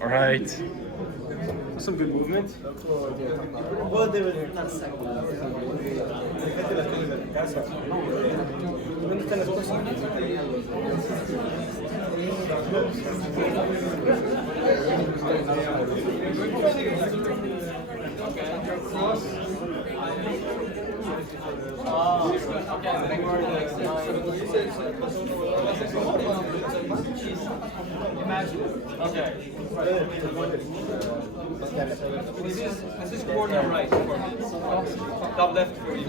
All right. Some good movement. ¿Dónde están las cosas? Okay. This is corner right for me. Top left for you.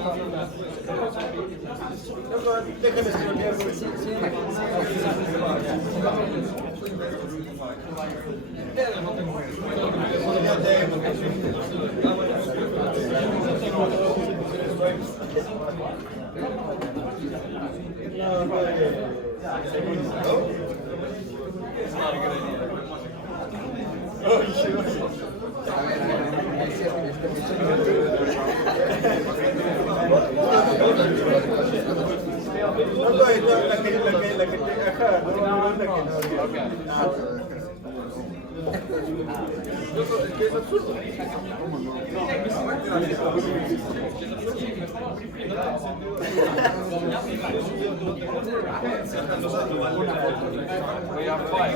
It's not a good idea. We are five.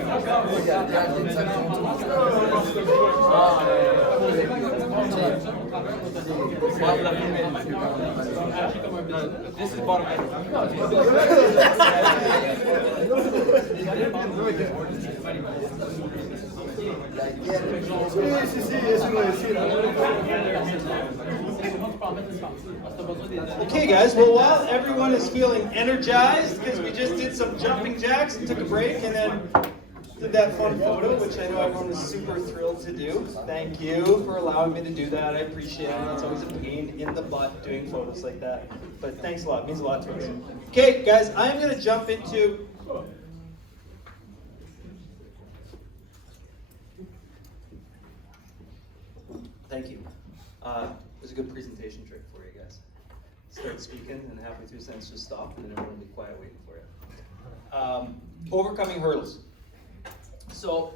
This is bottom Okay guys, well while everyone is feeling energized, because we just did some jumping jacks and took a break and then did that fun photo, which I know everyone was super thrilled to do. Thank you for allowing me to do that. I appreciate it. It's always a pain in the butt doing photos like that. But thanks a lot. It means a lot to us. Okay guys, I'm going to jump into... Thank you. It was a good presentation trick for you guys. Start speaking and halfway through a sentence just stop and then everyone will be quiet waiting for you. Overcoming hurdles. So,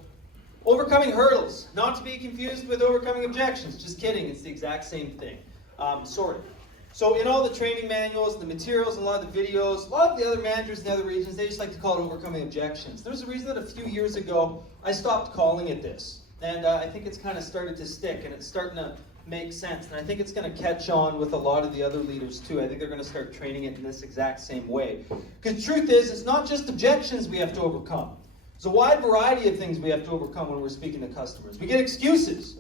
overcoming hurdles, not to be confused with overcoming objections. Just kidding, it's the exact same thing. Sort of. So in all the training manuals, the materials, a lot of the videos, a lot of the other managers in the other regions, they just like to call it overcoming objections. There's a reason that a few years ago, I stopped calling it this. And I think it's kind of started to stick and it's starting to make sense. And I think it's going to catch on with a lot of the other leaders too. I think they're going to start training it in this exact same way. Because the truth is, it's not just objections we have to overcome. There's a wide variety of things we have to overcome when we're speaking to customers. We get excuses.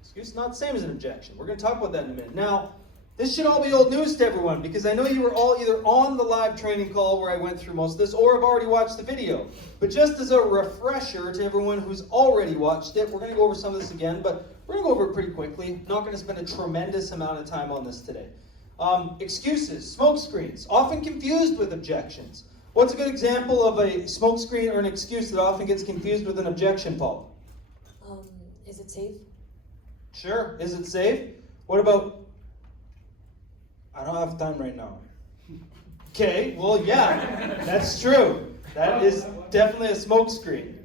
Excuse is not the same as an objection. We're going to talk about that in a minute. Now, this should all be old news to everyone because I know you were all either on the live training call where I went through most of this or have already watched the video. But just as a refresher to everyone who's already watched it, we're going to go over some of this again, but we're going to go over it pretty quickly. Not going to spend a tremendous amount of time on this today. Excuses, smoke screens, often confused with objections. What's a good example of a smoke screen or an excuse that often gets confused with an objection, Paul? Is it safe? Sure. Is it safe? What about, I don't have time right now. Okay, well, yeah, that's true. That is definitely a smoke screen.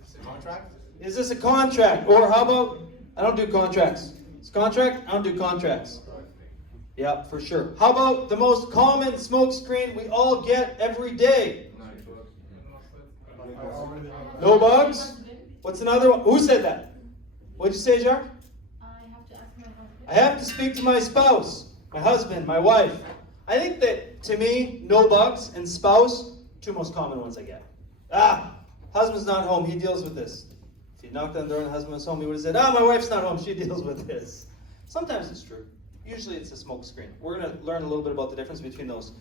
Is this a contract? Is this a contract? Or how about, I don't do contracts. It's a contract? I don't do contracts. Yeah, for sure. How about the most common smoke screen we all get every day? No bugs? What's another one? Who said that? What'd you say, Jacques? I have to ask my husband. I have to speak to my spouse, my husband, my wife. I think that, to me, no bugs and spouse, two most common ones I get. Husband's not home, he deals with this. If you knocked on the door and the husband was home, he would have said, my wife's not home, she deals with this. Sometimes it's true. Usually it's a smoke screen. We're going to learn a little bit about the difference between those.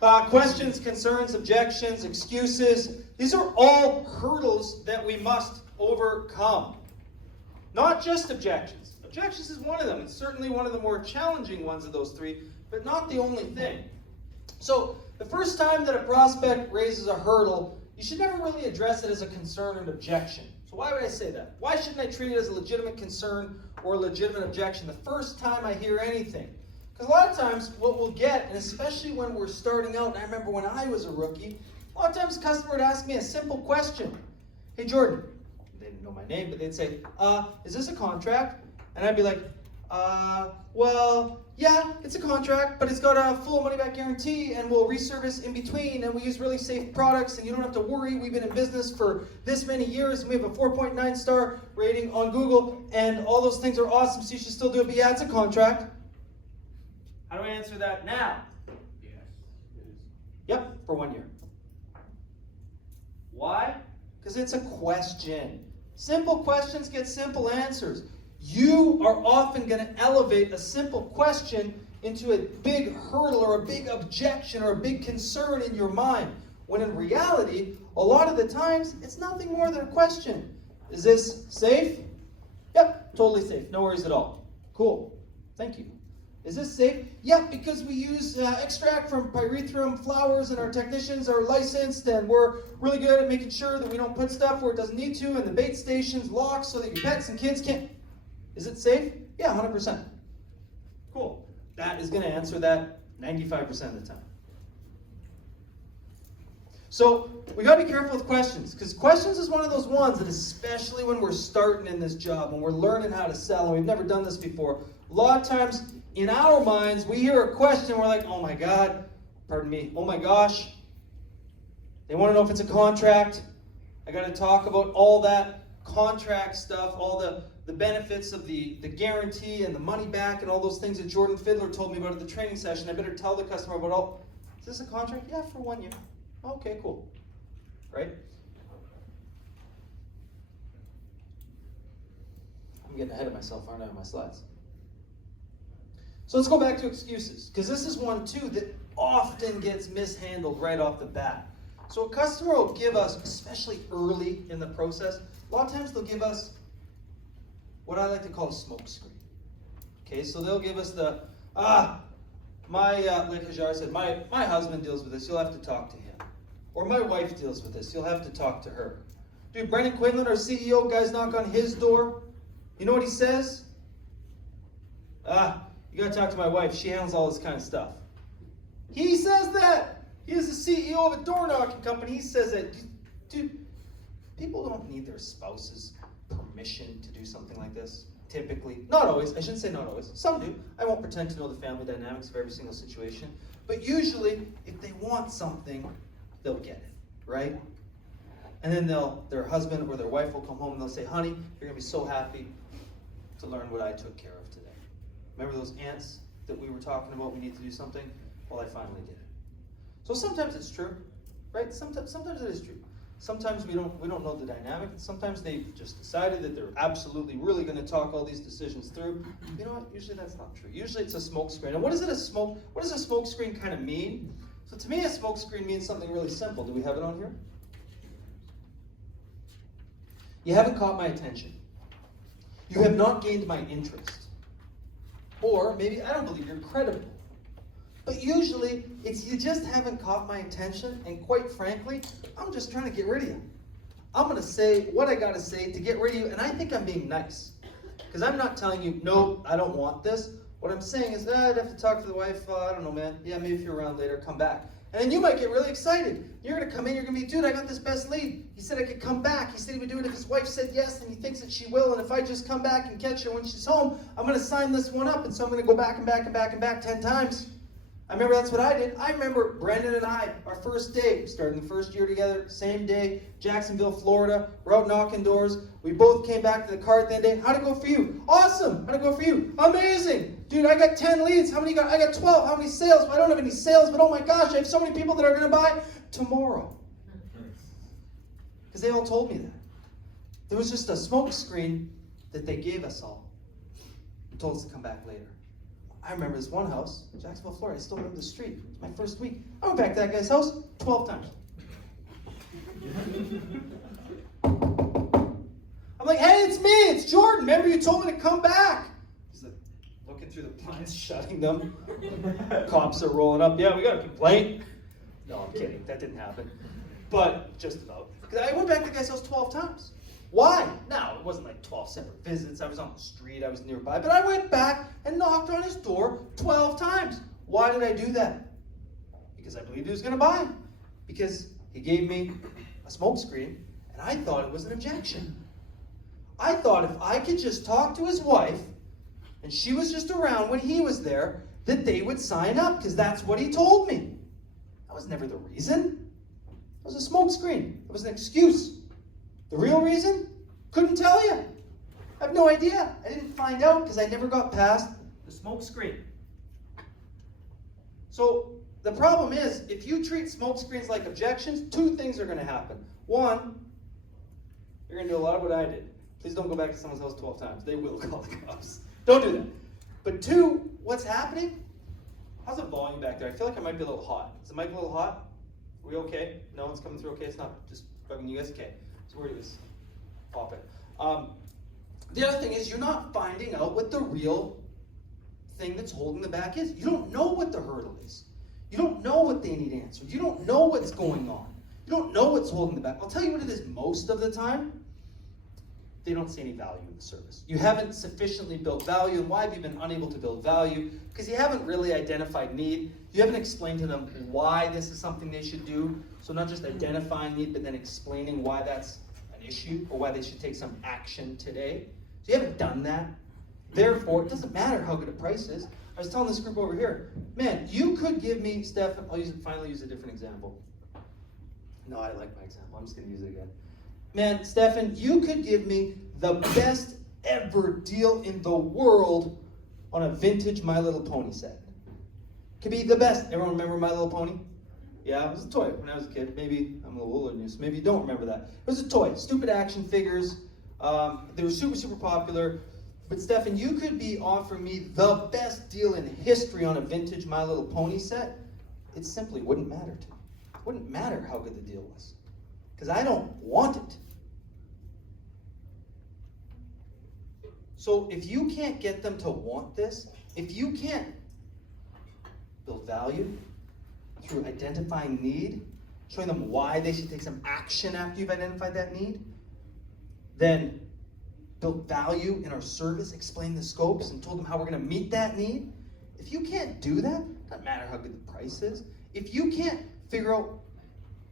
Questions, concerns, objections, excuses. These are all hurdles that we must overcome. Not just objections. Objections is one of them. It's certainly one of the more challenging ones of those three, but not the only thing. So the first time that a prospect raises a hurdle, you should never really address it as a concern or an objection. So why would I say that? Why shouldn't I treat it as a legitimate concern or a legitimate objection the first time I hear anything? Because a lot of times what we'll get, and especially when we're starting out, and I remember when I was a rookie, a lot of times a customer would ask me a simple question. Hey Jordan, know my name, but they'd say, is this a contract? And I'd be like, well, yeah, it's a contract, but it's got a full money-back guarantee, and we'll reservice in between, and we use really safe products, and you don't have to worry. We've been in business for this many years, and we have a 4.9 star rating on Google, and all those things are awesome, so you should still do it, but yeah, it's a contract. How do I answer that now? Yes, it is. Yep, for 1 year. Why? Because it's a question. Simple questions get simple answers. You are often going to elevate a simple question into a big hurdle or a big objection or a big concern in your mind, when in reality, a lot of the times, it's nothing more than a question. Is this safe? Yep, totally safe. No worries at all. Cool. Thank you. Is this safe? Yep, because we use extract from pyrethrum flowers, and our technicians are licensed, and we're really good at making sure that we don't put stuff where it doesn't need to, and the bait station's locked so that your pets and kids can't. Is it safe? Yeah, 100%. Cool. That is going to answer that 95% of the time. So we got to be careful with questions, because questions is one of those ones that, especially when we're starting in this job, when we're learning how to sell, and we've never done this before, a lot of times in our minds, we hear a question, we're like, oh my God, pardon me, oh my gosh, they want to know if it's a contract. I got to talk about all that contract stuff, all the benefits of the guarantee and the money back and all those things that Jordan Fiddler told me about at the training session. I better tell the customer about all. Is this a contract? Yeah, for 1 year. Okay, cool. Right? I'm getting ahead of myself, aren't I, on my slides? So let's go back to excuses, because this is one too that often gets mishandled right off the bat. So a customer will give us, especially early in the process, a lot of times they'll give us what I like to call a smoke screen. Okay, so they'll give us the, like Hajar said, my husband deals with this, you'll have to talk to him. Or my wife deals with this, you'll have to talk to her. Dude, Brendan Quinlan, our CEO, guys knock on his door. You know what he says? You gotta talk to my wife, she handles all this kind of stuff. He says that! He is the CEO of a door knocking company, he says that. Dude, people don't need their spouse's permission to do something like this, typically. Not always, I shouldn't say not always. Some do. I won't pretend to know the family dynamics of every single situation. But usually, if they want something, they'll get it, right? And then their husband or their wife will come home and they'll say, honey, you're gonna be so happy to learn what I took care of today. Remember those ants that we were talking about, we need to do something? Well, I finally did it. So sometimes it's true, right? Sometimes it is true. Sometimes we don't know the dynamic. Sometimes they've just decided that they're absolutely really going to talk all these decisions through. You know what? Usually that's not true. Usually it's a smoke screen. And what does a smoke screen kind of mean? So to me, a smoke screen means something really simple. Do we have it on here? You haven't caught my attention. You have not gained my interest. Or maybe I don't believe you're credible. But usually, it's you just haven't caught my attention, and quite frankly, I'm just trying to get rid of you. I'm going to say what I got to say to get rid of you, and I think I'm being nice. Because I'm not telling you, no, I don't want this. What I'm saying is, I'd have to talk to the wife, I don't know, man. Yeah, maybe if you're around later, come back. And then you might get really excited. You're going to come in, you're going to be, dude, I got this best lead. He said I could come back. He said he would do it if his wife said yes, and he thinks that she will. And if I just come back and catch her when she's home, I'm going to sign this one up. And so I'm going to go back and back and back and back 10 times. I remember that's what I did. I remember Brendan and I, our first day, starting the first year together, same day, Jacksonville, Florida. We're out knocking doors. We both came back to the car at the end of the day. How'd it go for you? Awesome. How'd it go for you? Amazing. Dude, I got 10 leads. How many you got? I got 12. How many sales? Well, I don't have any sales, but oh my gosh, I have so many people that are going to buy tomorrow. Because they all told me that. There was just a smoke screen that they gave us all and told us to come back later. I remember this one house, Jacksonville, Florida. I still remember the street. It was my first week. I went back to that guy's house 12 times. I'm like, hey, it's me. It's Jordan. Remember you told me to come back. He's like, looking through the blinds, shutting them. Cops are rolling up. Yeah, we got a complaint. No, I'm kidding. That didn't happen. But just about. Because I went back to the guy's house 12 times. Why? Now, it wasn't like 12 separate visits. I was on the street. I was nearby. But I went back and knocked on his door 12 times. Why did I do that? Because I believed he was going to buy. Because he gave me a smoke screen, and I thought it was an objection. I thought if I could just talk to his wife, and she was just around when he was there, that they would sign up, because that's what he told me. That was never the reason. It was a smokescreen. It was an excuse. The real reason? Couldn't tell you. I have no idea. I didn't find out because I never got past the smokescreen. So the problem is, if you treat smokescreens like objections, two things are going to happen. One, you're going to do a lot of what I did. Please don't go back to someone's house 12 times. They will call the cops. Don't do that. But two, what's happening? How's the volume back there? I feel like I might be a little hot. Is the mic a little hot? Are we okay? No one's coming through okay? It's not just bugging you guys? Okay. So where do this pop it? The other thing is, you're not finding out what the real thing that's holding them back is. You don't know what the hurdle is. You don't know what they need answered. You don't know what's going on. You don't know what's holding them back. I'll tell you what it is most of the time. They don't see any value in the service. You haven't sufficiently built value. And why have you been unable to build value? Because you haven't really identified need. You haven't explained to them why this is something they should do. So not just identifying need, but then explaining why that's an issue or why they should take some action today. So you haven't done that. Therefore, it doesn't matter how good a price is. I was telling this group over here, man, you could give me, Steph, finally use a different example. No, I like my example. I'm just going to use it again. Man, Stefan, you could give me the best ever deal in the world on a vintage My Little Pony set. Could be the best. Everyone remember My Little Pony? Yeah, it was a toy when I was a kid. Maybe I'm a little older than you, so maybe you don't remember that. It was a toy. Stupid action figures. They were super, super popular. But Stefan, you could be offering me the best deal in history on a vintage My Little Pony set. It simply wouldn't matter to me. It wouldn't matter how good the deal was. Because I don't want it. So if you can't get them to want this, if you can't build value through identifying need, showing them why they should take some action after you've identified that need, then build value in our service, explain the scopes, and told them how we're going to meet that need. If you can't do that, it doesn't matter how good the price is. If you can't figure out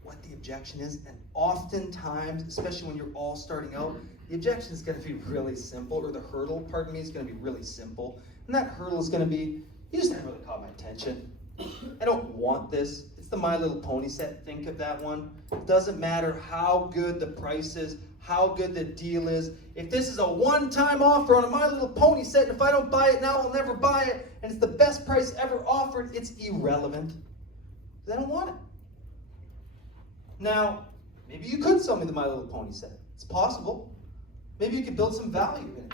what the objection is, and oftentimes, especially when you're all starting out, the objection is going to be really simple, or the hurdle, pardon me, is going to be really simple. And that hurdle is going to be, you just haven't really caught my attention. I don't want this. It's the My Little Pony set. Think of that one. It doesn't matter how good the price is, how good the deal is. If this is a one-time offer on a My Little Pony set, and if I don't buy it now, I'll never buy it, and it's the best price ever offered, it's irrelevant. Because I don't want it. Now, maybe you could sell me the My Little Pony set. It's possible. Maybe you could build some value in it.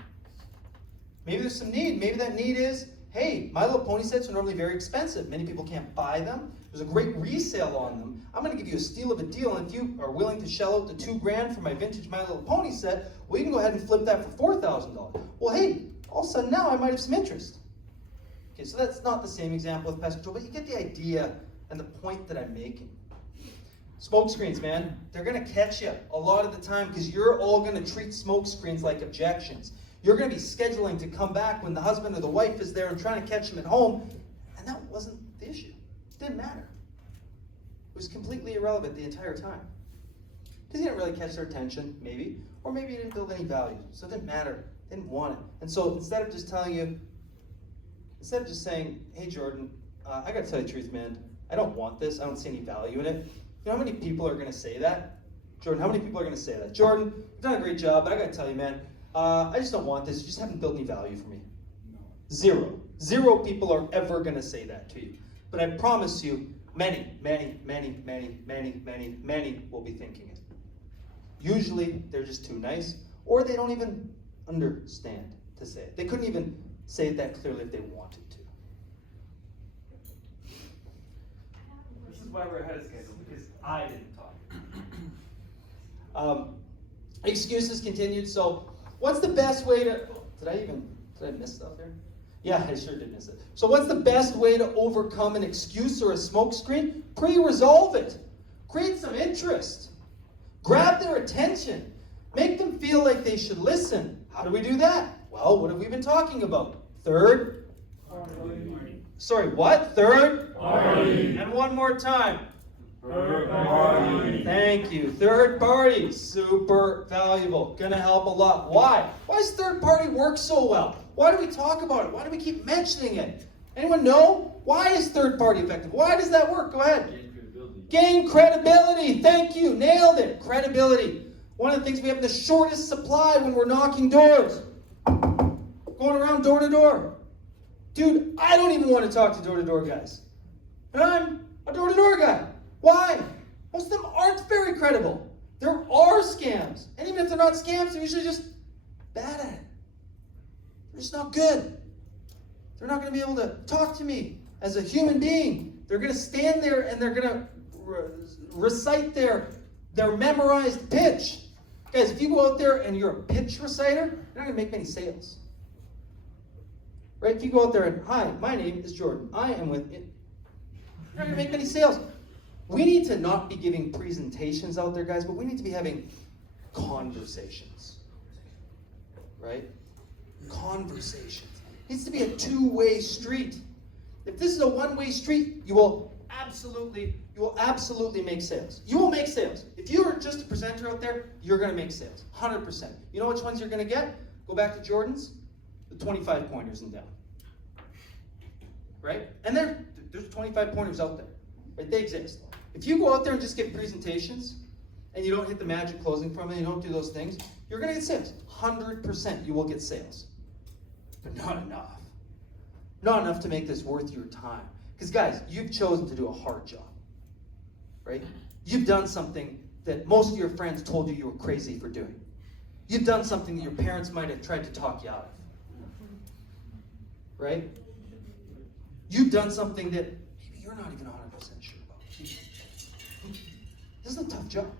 Maybe there's some need. Maybe that need is, hey, My Little Pony sets are normally very expensive. Many people can't buy them. There's a great resale on them. I'm going to give you a steal of a deal, and if you are willing to shell out the $2,000 for my vintage My Little Pony set, well, you can go ahead and flip that for $4,000. Well, hey, all of a sudden now I might have some interest. Okay, so that's not the same example with pest control, but you get the idea and the point that I'm making. Smoke screens, man, they're going to catch you a lot of the time because you're all going to treat smoke screens like objections. You're going to be scheduling to come back when the husband or the wife is there and trying to catch them at home, and that wasn't the issue. It didn't matter. It was completely irrelevant the entire time. Because you didn't really catch their attention, maybe, or maybe you didn't build any value, so it didn't matter. They didn't want it. And so instead of just telling you, instead of just saying, hey Jordan, I got to tell you the truth, man, I don't want this, I don't see any value in it. You know how many people are going to say that? Jordan, how many people are going to say that? Jordan, you've done a great job, but I got to tell you, man, I just don't want this. You just haven't built any value for me. No. Zero. Zero people are ever going to say that to you. But I promise you, many, many, many, many, many, many, many will be thinking it. Usually, they're just too nice, or they don't even understand to say it. They couldn't even say it that clearly if they wanted to. This is why we're ahead of schedule, because I didn't talk. Excuses continued. So, what's the best way to? Did I miss stuff there? Yeah, I sure did miss it. So, what's the best way to overcome an excuse or a smokescreen? Pre-resolve it. Create some interest. Grab their attention. Make them feel like they should listen. How do we do that? Well, what have we been talking about? Third. Party. Sorry, what? Third. Party. And one more time. Third party. Thank you. Third party, super valuable. Gonna help a lot. Why? Why does third party work so well? Why do we talk about it? Why do we keep mentioning it? Anyone know? Why is third party effective? Why does that work? Go ahead. Gain credibility. Thank you. Nailed it. Credibility. One of the things we have the shortest supply when we're knocking doors. Going around door to door. Dude, I don't even want to talk to door-to-door guys. And I'm a door-to-door guy. Why? Most of them aren't very credible. There are scams. And even if they're not scams, they're usually just bad at it. They're just not good. They're not going to be able to talk to me as a human being. They're going to stand there and they're going to recite their memorized pitch. Guys, if you go out there and you're a pitch reciter, you're not going to make many sales. Right? If you go out there and, hi, my name is Jordan. I am with it. You're not going to make many sales. We need to not be giving presentations out there, guys, but we need to be having conversations. Right? Conversations. It needs to be a two-way street. If this is a one-way street, you will absolutely make sales. You will make sales. If you are just a presenter out there, you're going to make sales. 100%. You know which ones you're going to get? Go back to Jordan's. The 25 pointers and down. Right? And there's 25 pointers out there. Right? They exist. If you go out there and just give presentations and you don't hit the magic closing from it, you don't do those things, you're going to get sales. 100% you will get sales. But not enough. Not enough to make this worth your time. Because guys, you've chosen to do a hard job. Right? You've done something that most of your friends told you you were crazy for doing. You've done something that your parents might have tried to talk you out of. Right? You've done something that maybe you're not even 100% sure about. This is a tough job.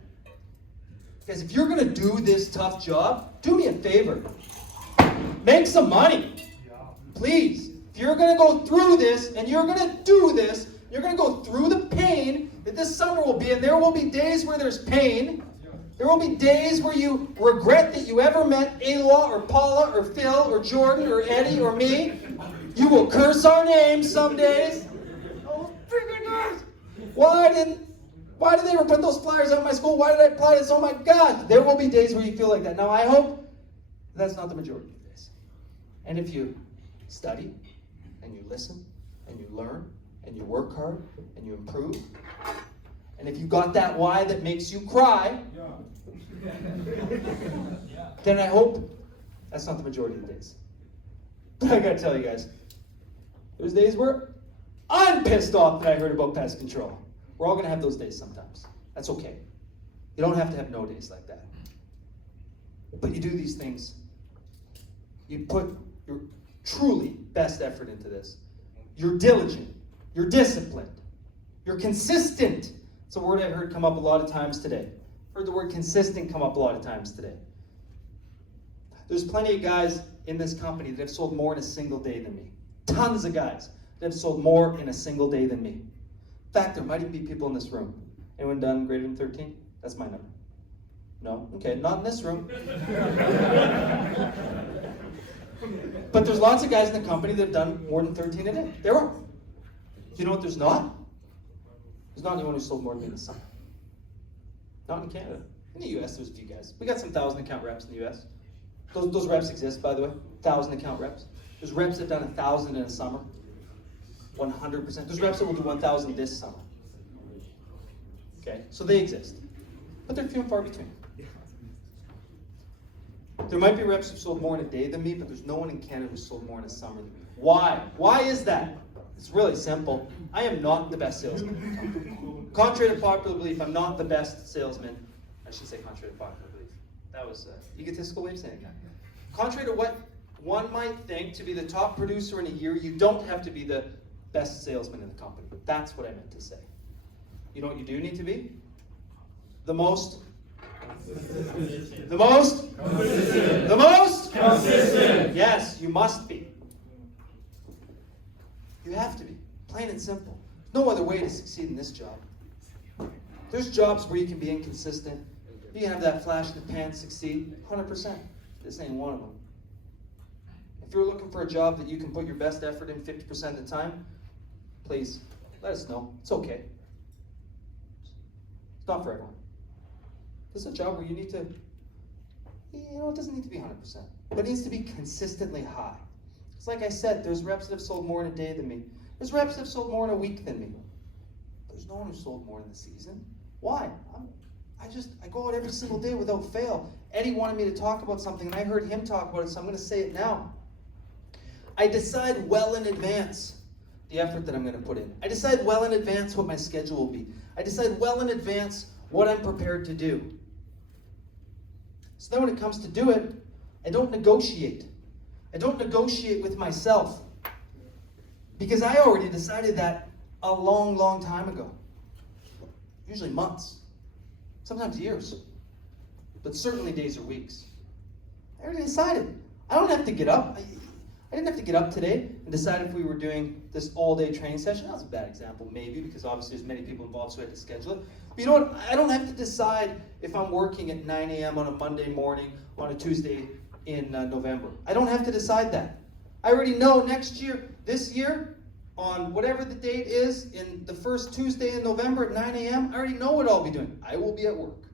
Guys, if you're going to do this tough job, do me a favor. Make some money. Please. If you're going to go through this and you're going to do this, you're going to go through the pain that this summer will be, and there will be days where there's pain. There will be days where you regret that you ever met Ayla or Paula or Phil or Jordan or Eddie or me. You will curse our names some days. Oh, freaking gosh. Why did they ever put those flyers out in my school? Why did I apply this? Oh my God. There will be days where you feel like that. Now I hope that's not the majority of days. And if you study and you listen and you learn and you work hard and you improve, and if you got that why that makes you cry, then I hope that's not the majority of the days. But I gotta tell you guys, there's days where I'm pissed off that I heard about pest control. We're all gonna have those days sometimes. That's okay. You don't have to have no days like that. But you do these things. You put your truly best effort into this. You're diligent. You're disciplined. You're consistent. It's a word I've heard come up a lot of times today. Heard the word consistent come up a lot of times today. There's plenty of guys in this company that have sold more in a single day than me. Tons of guys that have sold more in a single day than me. In fact, there might even be people in this room. Anyone done greater than 13? That's my number. No? Okay, not in this room. But there's lots of guys in the company that have done more than 13 a day. There are. You know what there's not? There's not anyone who sold more than me in the summer. Not in Canada. In the US, there's a few guys. We got some 1,000 account reps in the US. Those reps exist, by the way. 1,000 account reps. There's reps that have done 1,000 in a summer. 100%. There's reps that will do 1,000 this summer. Okay? So they exist. But they're few and far between. There might be reps who've sold more in a day than me, but there's no one in Canada who's sold more in a summer than me. Why? Why is that? It's really simple. I am not the best salesman in the company. Contrary to popular belief, I'm not the best salesman. I should say contrary to popular belief. That was egotistical way of saying that. Contrary to what one might think, to be the top producer in a year, you don't have to be the best salesman in the company. That's what I meant to say. You know what you do need to be? The most consistent. The most consistent. Yes, you must be. You have to be. Plain and simple. No other way to succeed in this job. There's jobs where you can be inconsistent. You can have that flash in the pan, succeed 100%. This ain't one of them. If you're looking for a job that you can put your best effort in 50% of the time, please let us know. It's okay. It's not for everyone. This is a job where you need to, it doesn't need to be 100%, but it needs to be consistently high. It's like I said, there's reps that have sold more in a day than me. There's reps that have sold more in a week than me. There's no one who sold more in the season. Why? I go out every single day without fail. Eddie wanted me to talk about something, and I heard him talk about it, so I'm going to say it now. I decide well in advance the effort that I'm going to put in. I decide well in advance what my schedule will be. I decide well in advance what I'm prepared to do. So then when it comes to do it, I don't negotiate. I don't negotiate with myself. Because I already decided that a long, long time ago. Usually months. Sometimes years. But certainly days or weeks. I already decided. I don't have to get up. I didn't have to get up today and decide if we were doing this all-day training session. That was a bad example, maybe, because obviously there's many people involved, so I had to schedule it. But you know what? I don't have to decide if I'm working at 9 a.m. on a Monday morning on a Tuesday in November. I don't have to decide that. I already know this year, on whatever the date is, in the first Tuesday in November at 9 a.m., I already know what I'll be doing. I will be at work.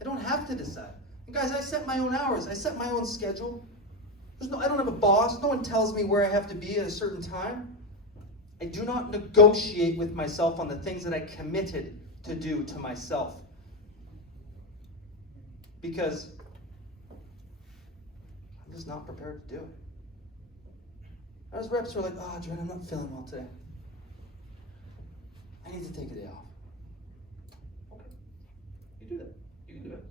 I don't have to decide. And guys, I set my own hours. I set my own schedule. I don't have a boss. No one tells me where I have to be at a certain time. I do not negotiate with myself on the things that I committed to do to myself. Because I'm just not prepared to do it. Those reps are like, Jordan, I'm not feeling well today. I need to take a day off. Okay. You do that. You can do it.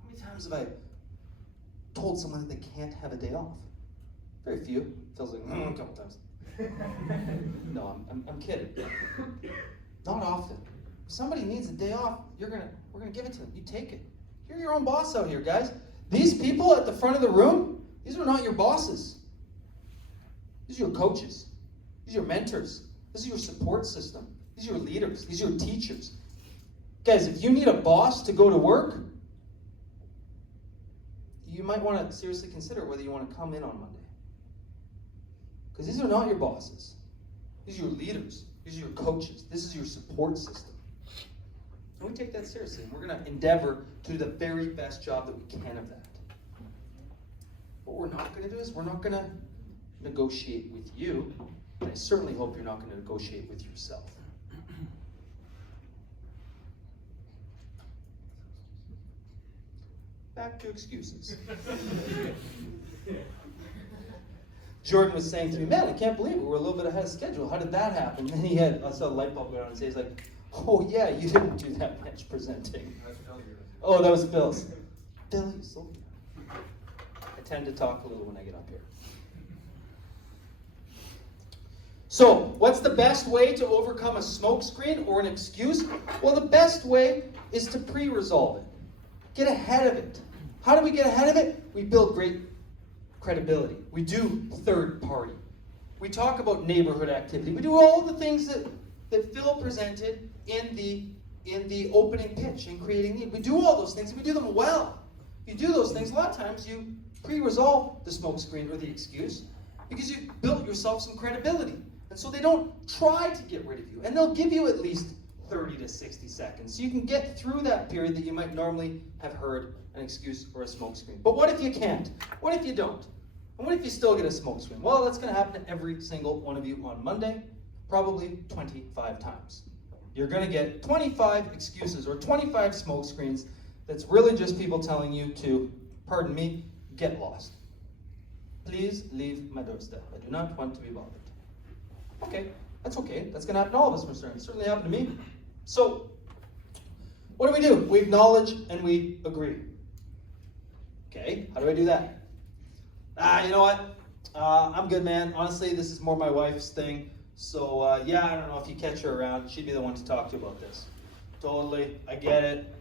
How many times have I told someone that they can't have a day off? Very few. Feels like a couple times. No, I'm kidding. Not often. If somebody needs a day off, we're gonna give it to them. You take it. You're your own boss out here, guys. These people at the front of the room, these are not your bosses. These are your coaches. These are your mentors. This is your support system. These are your leaders. These are your teachers. Guys, if you need a boss to go to work, you might want to seriously consider whether you want to come in on Monday. Because these are not your bosses. These are your leaders. These are your coaches. This is your support system. And we take that seriously. And we're going to endeavor to do the very best job that we can of that. What we're not going to do is we're not going to negotiate with you. And I certainly hope you're not going to negotiate with yourself. Back to excuses. Jordan was saying to me, man, I can't believe it. We're a little bit ahead of schedule. How did that happen? And I saw a light bulb go on and say, he's like, oh yeah, you didn't do that much presenting. Oh, that was Phil's. Phil, you sold me. I tend to talk a little when I get up here. So, what's the best way to overcome a smokescreen or an excuse? Well, the best way is to pre-resolve it. Get ahead of it. How do we get ahead of it? We build great credibility. We do third party. We talk about neighborhood activity. We do all the things that Phil presented in the opening pitch in creating need. We do all those things and we do them well. You do those things, a lot of times you pre-resolve the smokescreen or the excuse because you've built yourself some credibility. And so they don't try to get rid of you. And they'll give you at least 30 to 60 seconds. So you can get through that period that you might normally have heard an excuse or a smokescreen. But what if you can't? What if you don't? And what if you still get a smokescreen? Well, that's going to happen to every single one of you on Monday, probably 25 times. You're going to get 25 excuses or 25 smokescreens that's really just people telling you to, pardon me, get lost. Please leave my doorstep. I do not want to be bothered. Okay, that's okay. That's going to happen to all of us, Mr. It certainly happened to me. So, what do? We acknowledge and we agree. Okay, how do I do that? You know what? I'm good, man. Honestly, this is more my wife's thing. So, yeah, I don't know if you catch her around. She'd be the one to talk to about this. Totally, I get it.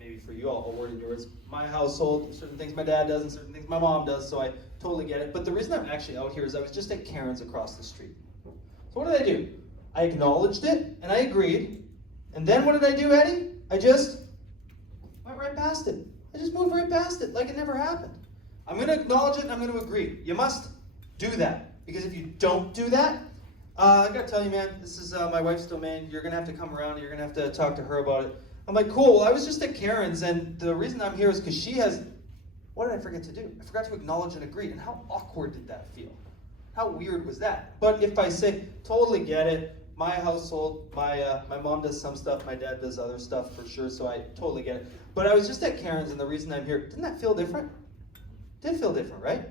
Maybe for you, I'll word in your words. My household, there's certain things my dad does and certain things my mom does, so I totally get it. But the reason I'm actually out here is I was just at Karen's across the street. So what did I do? I acknowledged it, and I agreed. And then what did I do, Eddie? I just went right past it. I just moved right past it like it never happened. I'm going to acknowledge it and I'm going to agree. You must do that. Because if you don't do that, I gotta tell you, man, this is my wife's domain. You're gonna have to come around and you're gonna have to talk to her about it. I'm like, cool, well, I was just at Karen's, and the reason I'm here is because she has, what did I forget to do? I forgot to acknowledge and agree, and how awkward did that feel? How weird was that? But if I say, totally get it, my household, my mom does some stuff, my dad does other stuff for sure, so I totally get it. But I was just at Karen's, and the reason I'm here, didn't that feel different? Did feel different, right?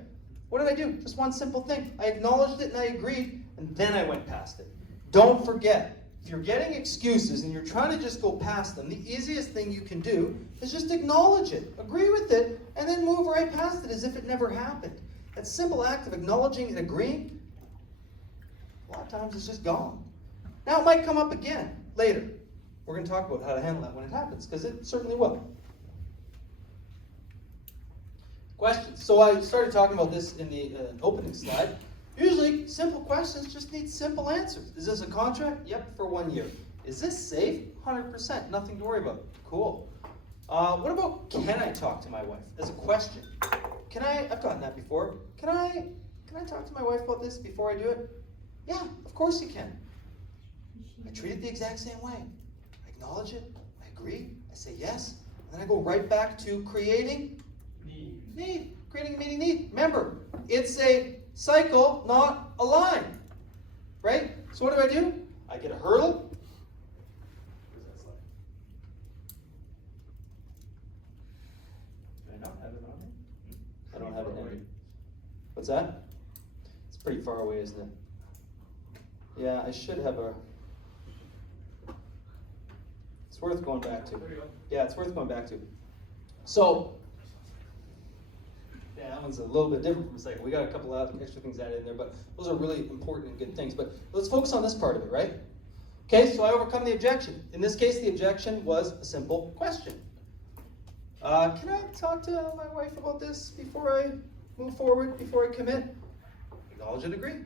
What did I do? Just one simple thing. I acknowledged it and I agreed, and then I went past it. Don't forget, if you're getting excuses and you're trying to just go past them, the easiest thing you can do is just acknowledge it, agree with it, and then move right past it as if it never happened. That simple act of acknowledging and agreeing, a lot of times it's just gone. Now it might come up again later. We're going to talk about how to handle that when it happens, because it certainly will. Questions. So I started talking about this in the opening slide. Usually, simple questions just need simple answers. Is this a contract? Yep, for 1 year. Is this safe? 100%. Nothing to worry about. Cool. What about, can I talk to my wife? As a question. I've gotten that before. Can I talk to my wife about this before I do it? Yeah, of course you can. I treat it the exact same way. I acknowledge it, I agree, I say yes, and then I go right back to creating need. Creating a meeting need. Remember, it's a cycle, not a line. Right? So what do? I get a hurdle. Where's that slide? Do I not have it on here? I don't have it on here. What's that? It's pretty far away, isn't it? Yeah, I should have a... It's worth going back to. Yeah, it's worth going back to. So, yeah, that one's a little bit different from a cycle. We got a couple of extra things added in there, but those are really important and good things. But let's focus on this part of it, right? Okay, so I overcome the objection. In this case, the objection was a simple question. Can I talk to my wife about this before I move forward, before I commit? Acknowledge and agree.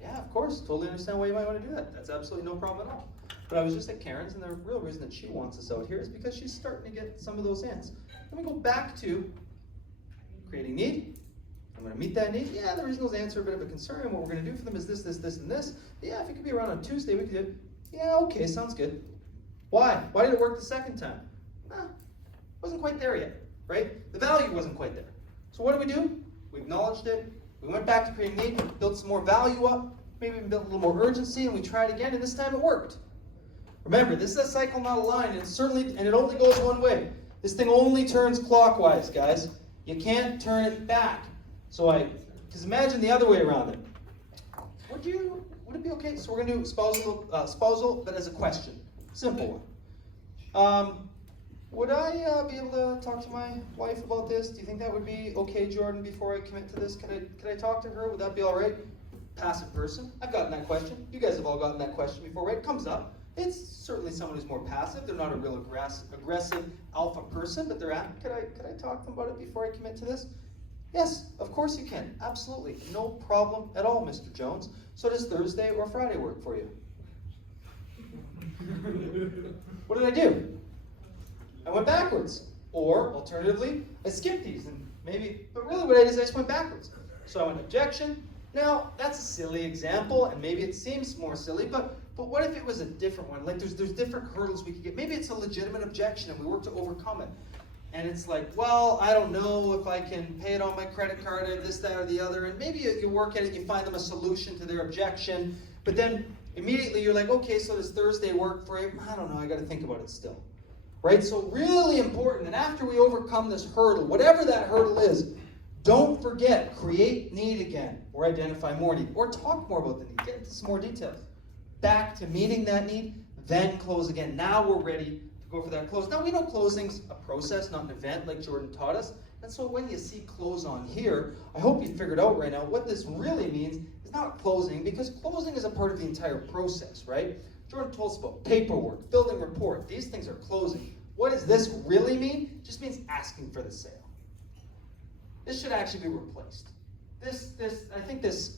Yeah, of course. Totally understand why you might want to do that. That's absolutely no problem at all. But I was just at Karen's, and the real reason that she wants us out here is because she's starting to get some of those ends. Let me go back to creating need. I'm going to meet that need. Yeah, the reason those ants are a bit of a concern. What we're going to do for them is this, this, this, and this. Yeah, if it could be around on Tuesday, we could do it. Yeah, okay, sounds good. Why? Why did it work the second time? Wasn't quite there yet, right? The value wasn't quite there. So what do? We acknowledged it. We went back to creating need, built some more value up, maybe even built a little more urgency, and we tried again, and this time it worked. Remember, this is a cycle, not a line, and it only goes one way. This thing only turns clockwise, guys. You can't turn it back. Because imagine the other way around it. Would it be okay? So we're going to do spousal, but as a question. Simple one. Would I be able to talk to my wife about this? Do you think that would be okay, Jordan, before I commit to this? Could I talk to her? Would that be all right? Passive person. I've gotten that question. You guys have all gotten that question before, right? It comes up. It's certainly someone who's more passive. They're not a real aggressive alpha person, but they're at, could I talk to them about it before I commit to this? Yes, of course you can. Absolutely. No problem at all, Mr. Jones. So does Thursday or Friday work for you? What did I do? I went backwards. Or, alternatively, I skipped these. But really what I did is I just went backwards. So I went objection. Now, that's a silly example, and maybe it seems more silly, but what if it was a different one? Like there's different hurdles we could get. Maybe it's a legitimate objection and we work to overcome it. And it's like, well, I don't know if I can pay it on my credit card or this, that, or the other. And maybe you work at it, you find them a solution to their objection. But then immediately you're like, okay, so does Thursday work for you? I don't know, I got to think about it still. Right? So really important. And after we overcome this hurdle, whatever that hurdle is, don't forget, create need again, or identify more need, or talk more about the need, get into some more details. Back to meeting that need, then close again. Now we're ready to go for that close. Now we know closing's a process, not an event like Jordan taught us. And so when you see close on here, I hope you figured out right now what this really means is not closing, because closing is a part of the entire process, right? Jordan told us about paperwork, building rapport. These things are closing. What does this really mean? It just means asking for the sale. This should actually be replaced. I think this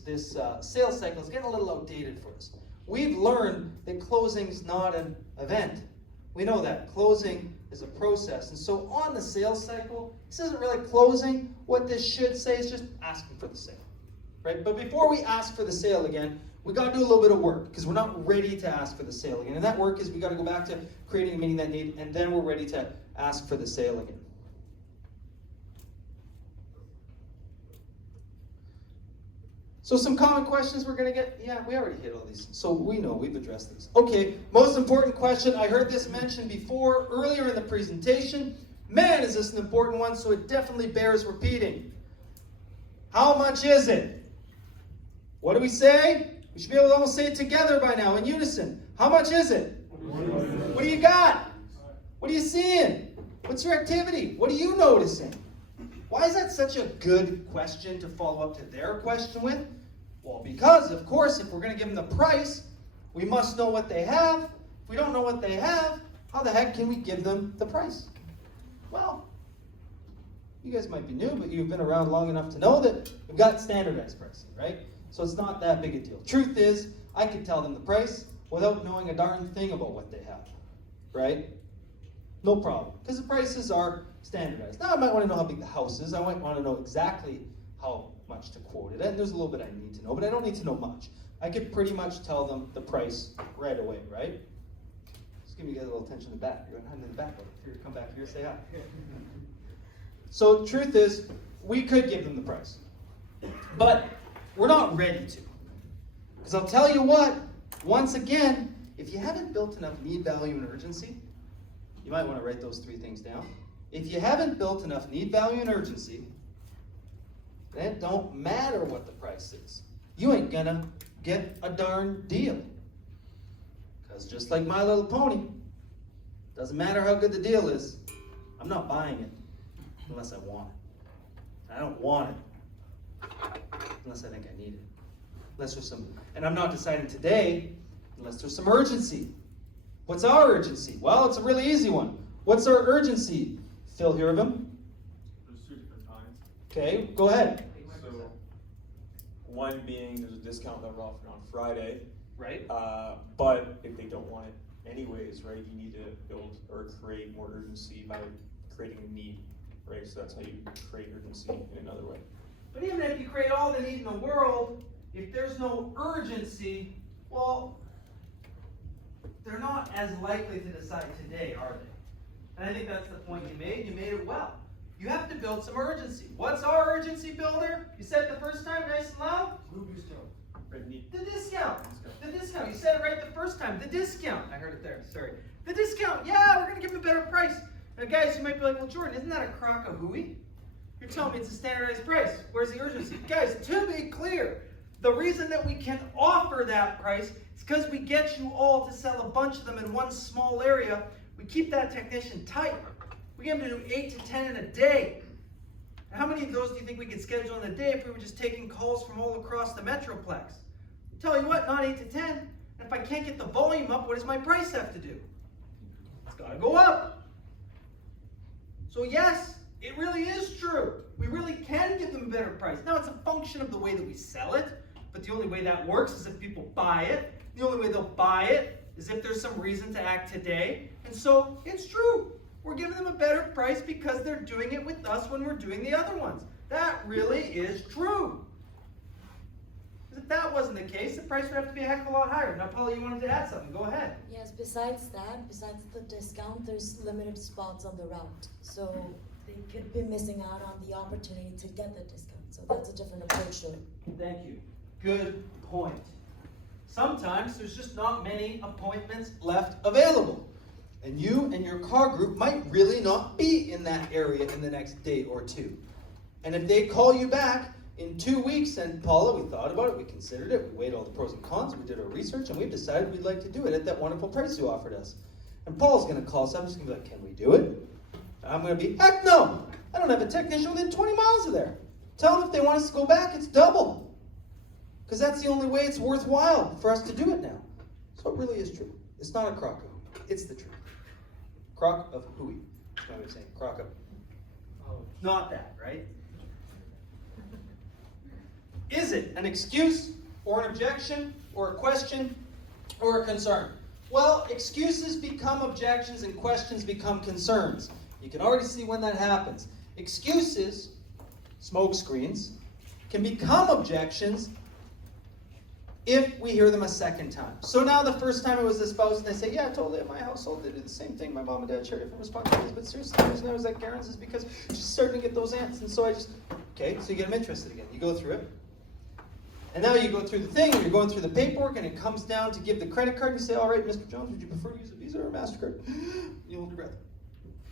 sales cycle is getting a little outdated for us. We've learned that closing is not an event. We know that. Closing is a process. And so on the sales cycle, this isn't really closing. What this should say is just asking for the sale. Right? But before we ask for the sale again, We got to do a little bit of work because we're not ready to ask for the sale again. And that work is we got to go back to creating and meeting that need, and then we're ready to ask for the sale again. So some common questions we're going to get. Yeah, we already hit all these. So we know we've addressed these. Okay, most important question. I heard this mentioned before, earlier in the presentation. Man, is this an important one, so it definitely bears repeating. How much is it? What do we say? We should be able to almost say it together by now in unison. How much is it? What do you got? What are you seeing? What's your activity? What are you noticing? Why is that such a good question to follow up to their question with? Well, because, of course, if we're going to give them the price, we must know what they have. If we don't know what they have, how the heck can we give them the price? Well, you guys might be new, but you've been around long enough to know that we've got standardized pricing, right? So it's not that big a deal. Truth is, I could tell them the price without knowing a darn thing about what they have, right? No problem, because the prices are standardized. Now I might want to know how big the house is. I might want to know exactly how much to quote it at, and there's a little bit I need to know, but I don't need to know much. I could pretty much tell them the price right away, right? Just give me guys a little attention in the back. You're in the back. If you come back here, say hi. So truth is, we could give them the price, but we're not ready to. Because I'll tell you what, once again, if you haven't built enough need, value, and urgency, you might want to write those 3 things down. If you haven't built enough need, value, and urgency, then it don't matter what the price is. You ain't gonna get a darn deal. Because just like My Little Pony, doesn't matter how good the deal is, I'm not buying it unless I want it. I don't want it unless I think I need it. Unless there's some, and I'm not deciding today unless there's some urgency. What's our urgency? Well, it's a really easy one. What's our urgency? Phil, hear of him? There's 2 different kinds. Okay, go ahead. So, one being there's a discount that we're offering on Friday. Right. But if they don't want it anyways, right, you need to build or create more urgency by creating a need, right? So that's how you create urgency in another way. But even if you create all the need in the world, if there's no urgency, well, they're not as likely to decide today, are they? And I think that's the point you made. You made it well. You have to build some urgency. What's our urgency builder? You said it the first time, nice and loud? The discount. The discount. You said it right the first time. The discount. I heard it there. Sorry. The discount. Yeah, we're going to give them a better price. Now, guys, you might be like, well, Jordan, isn't that a crock of hooey? You're telling me it's a standardized price. Where's the urgency? Guys, to be clear, the reason that we can offer that price is because we get you all to sell a bunch of them in one small area. We keep that technician tight. We get him to do 8 to 10 in a day. How many of those do you think we could schedule in a day if we were just taking calls from all across the Metroplex? I'll tell you what, not 8 to 10. And if I can't get the volume up, what does my price have to do? It's got to go up. So yes, it really is true. We really can give them a better price. Now, it's a function of the way that we sell it, but the only way that works is if people buy it. The only way they'll buy it is if there's some reason to act today. And so, it's true. We're giving them a better price because they're doing it with us when we're doing the other ones. That really is true. Because if that wasn't the case, the price would have to be a heck of a lot higher. Now, Paula, you wanted to add something. Go ahead. Yes, besides the discount, there's limited spots on the route. So they could be missing out on the opportunity to get the discount. So that's a different approach to it. Thank you. Good point. Sometimes there's just not many appointments left available. And you and your car group might really not be in that area in the next day or 2. And if they call you back in 2 weeks, and Paula, we thought about it, we considered it, we weighed all the pros and cons, we did our research, and we've decided we'd like to do it at that wonderful price you offered us. And Paul's going to call us up, he's going to be like, can we do it? I'm going to be, heck no! I don't have a technician within 20 miles of there. Tell them if they want us to go back, it's double. Because that's the only way it's worthwhile for us to do it now. So it really is true. It's not a crock of, it's the truth. Crock of hooey. That's what I'm saying. Crock of. Not that, right? Is it an excuse or an objection or a question or a concern? Well, excuses become objections and questions become concerns. You can already see when that happens. Excuses, smoke screens, can become objections if we hear them a second time. So now the first time it was the spouse, and they say, yeah, totally, at my household they did the same thing. My mom and dad shared different responsibilities, but seriously, the reason I was at Karen's is because she's starting to get those ants, and so I just, okay, so you get them interested again. You go through it. And now you go through the thing, and you're going through the paperwork, and it comes down to give the credit card, and you say, all right, Mr. Jones, would you prefer to use a Visa or a MasterCard? You hold your breath.